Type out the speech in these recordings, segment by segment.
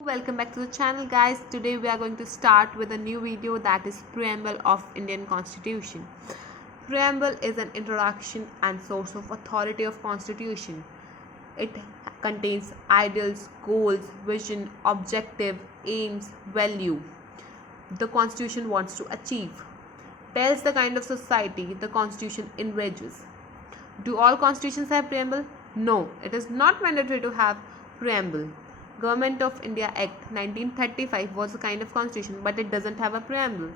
Welcome back to the channel, guys. Today we are going to start with a new video, that is Preamble of Indian Constitution. Preamble is an introduction and source of authority of Constitution. It contains ideals, goals, vision, objective, aims, value the Constitution wants to achieve. Tells the kind of society the Constitution envisages. Do all constitutions have preamble? No, it is not mandatory to have preamble. Government of India Act 1935 was a kind of constitution, but it doesn't have a preamble.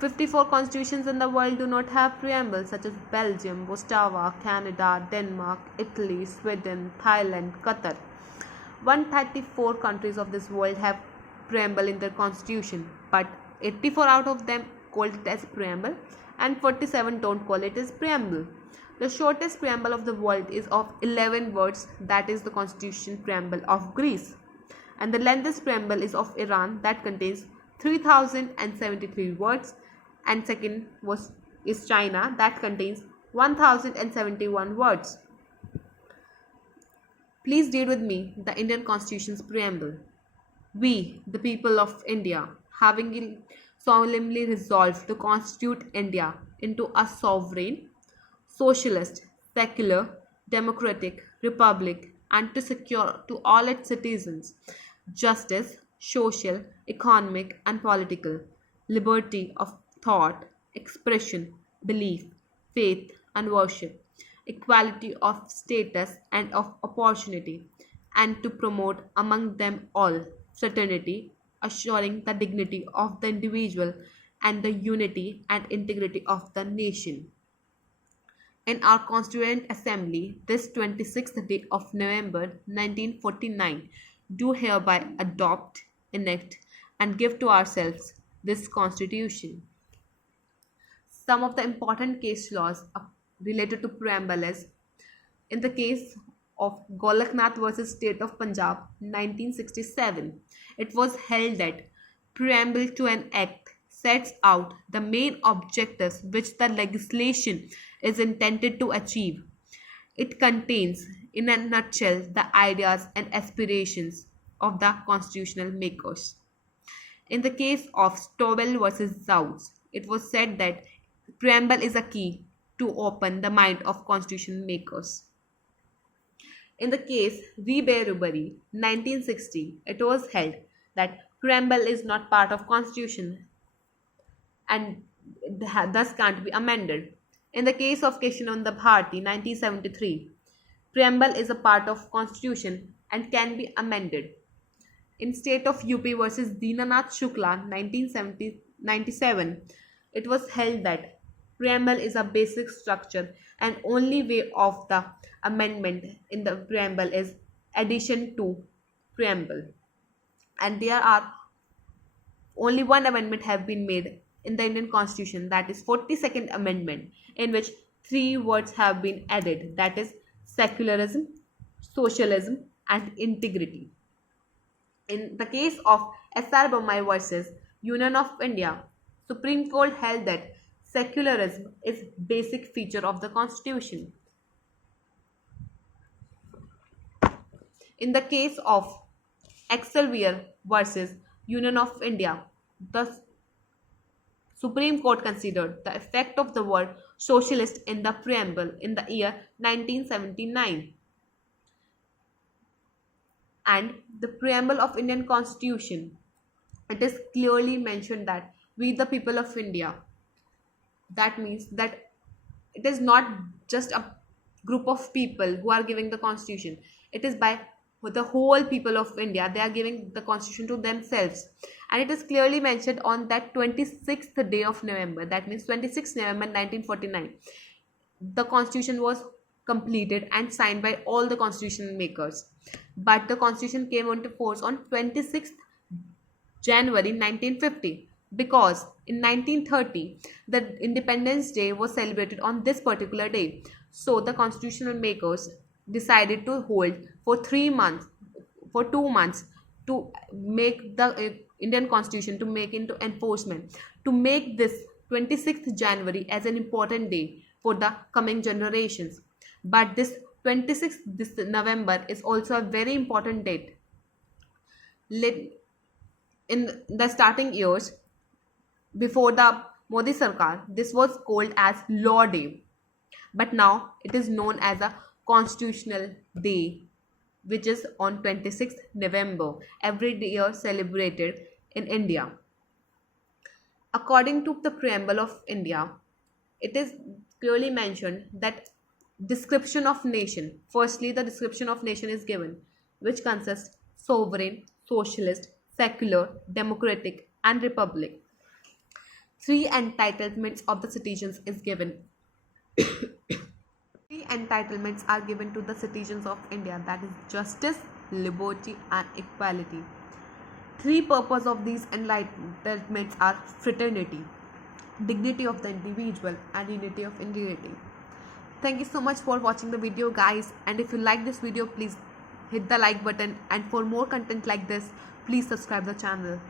54 constitutions in the world do not have preamble, such as Belgium, Botswana, Canada, Denmark, Italy, Sweden, Thailand, Qatar. 134 countries of this world have preamble in their constitution, but 84 out of them call it as preamble and 47 don't call it as preamble. The shortest preamble of the world is of 11 words, that is the constitution preamble of Greece. And the lengthiest preamble is of Iran, that contains 3073 words, and second is China, that contains 1071 words. Please read with me the Indian Constitution's preamble. We, the people of India, having solemnly resolved to constitute India into a sovereign, socialist, secular, democratic republic, and to secure to all its citizens justice, social, economic, and political, liberty of thought, expression, belief, faith, and worship, equality of status and of opportunity, and to promote among them all fraternity, assuring the dignity of the individual and the unity and integrity of the nation. In our Constituent Assembly, this 26th day of November 1949, do hereby adopt, enact, and give to ourselves this Constitution. Some of the important case laws related to preamble is, in the case of Golaknath versus State of Punjab 1967, it was held that preamble to an act sets out the main objectives which the legislation is intended to achieve. It contains, in a nutshell, the ideas and aspirations of the constitutional makers. In the case of Stovall versus Zaus, it was said that preamble is a key to open the mind of constitution makers. In the case Reberubari 1960, it was held that preamble is not part of constitution and thus can't be amended. In the case of Keshananda Bharti 1973, preamble is a part of constitution and can be amended. In state of UP versus Dinanath Shukla 1997, it was held that preamble is a basic structure and only way of the amendment in the preamble is addition to preamble. And there are only one amendment have been made in the Indian Constitution, that is 42nd Amendment, in which 3 words have been added, that is secularism, socialism, and integrity. In the case of S.R. Bommai versus Union of India, Supreme Court held that secularism is basic feature of the Constitution. In the case of Excelsior versus Union of India, the Supreme Court considered the effect of the word socialist in the preamble in the year 1979. And the preamble of Indian Constitution, it is clearly mentioned that we the people of India. That means that it is not just a group of people who are giving the Constitution. It is by the whole people of India. They are giving the Constitution to themselves. And it is clearly mentioned on that 26th day of November. That means 26th November 1949. The Constitution was completed and signed by all the constitution makers. But the Constitution came into force on 26th January 1950. Because in 1930, the Independence Day was celebrated on this particular day. So the constitutional makers decided to hold for 2 months to make the Indian Constitution, to make into enforcement, to make this 26th January as an important day for the coming generations. But this 26th this November is also a very important date lit in the starting years before the Modi Sarkar, this was called as Law Day, but now it is known as a Constitutional Day, which is on 26th November, every year celebrated in India. According to the Preamble of India, it is clearly mentioned that description of nation. Firstly, the description of nation is given, which consists sovereign, socialist, secular, democratic, and republic. Three entitlements of the citizens is given. Three entitlements are given to the citizens of India, that is justice, liberty, and equality. Three purpose of these entitlements are fraternity, dignity of the individual, and unity of integrity. Thank you so much for watching the video, guys, and if you like this video, please hit the like button, and for more content like this, please subscribe the channel.